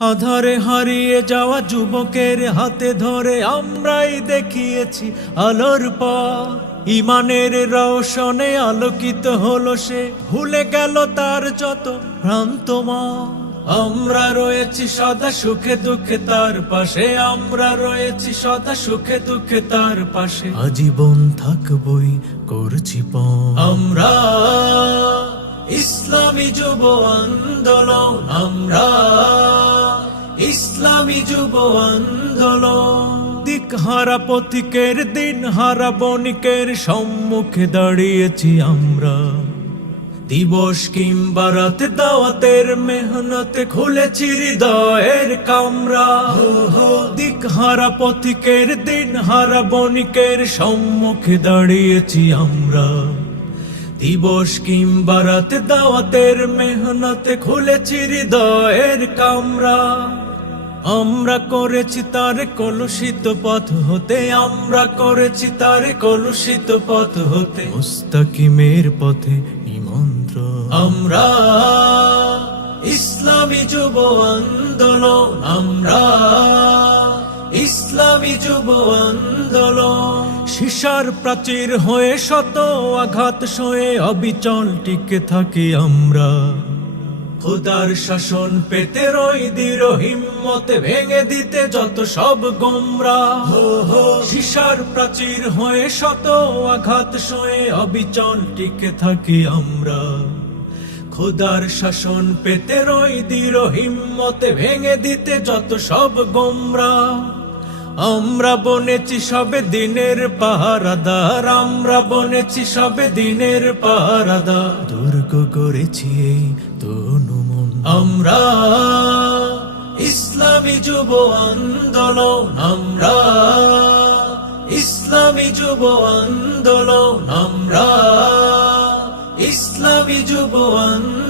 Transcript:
আধারে হারিয়ে যাওয়া যুবকের হাতে ধরে আমরাই দেখিয়েছি আলোর পথ। ইমানের রওশনে আলোকিত হলো সে, ভুলে গেল তার যত ভ্রান্ত মত। আমরা রয়েছি সদা সুখে দুঃখে তার পাশে, আমরা রয়েছি সদা সুখে দুঃখে তার পাশে। আজীবন থাকবই করছি পণ। আমরা ইসলামী যুব আন্দোলন, আমরা ইসলামী যুব আন্দোলন। দিকহারা পথিকের দিন হারা বণিকের সম্মুখে দাঁড়িয়েছি আমরা। দিবস কিংবা রাতে দাওয়াতের মেহনতে খুলেছি হৃদয়ের কামরা। দিকহারা পথিকের দিন হারা বণিকের সম্মুখে দাঁড়িয়েছি আমরা। দিবস কিংবা রাতে দাওয়াতের মেহনতে খুলেছি হৃদয়ের কামরা। আমরা করেছি তার কলুষিত পথ হতে, আমরা করেছি তার কলুষিত পথ হতে মুস্তাকিমের পথে নিমন্ত্রণ। আমরা ইসলামী যুব আন্দোলন, আমরা ইসলামী যুব আন্দোলন। শিশার প্রাচীর হয়ে শত আঘাত সয়ে অবিচল টিকে থাকি আমরা। খোদার শাসন পেতে রই দৃঢ় হিম্মতে, ভেঙে দিতে যত সব গোমরাহ। শিশার প্রাচীর হয়ে শত আঘাত সয়ে অবিচল টিকে থাকি আমরা। খোদার শাসন পেতে রই দৃঢ় হিম্মতে, ভেঙে দিতে যত সব গোমরাহ। আমরা বনেছি সবে দিনের পাহারাদার, আমরা বনেছি সবে দিনের পাহারাদার। দুর্গ গড়েছি এই তনু মন। আমরা ইসলামী যুব আন্দোলন, আমরা ইসলামী যুব আন্দোলন, আমরা ইসলামী যুব আন্দোলন।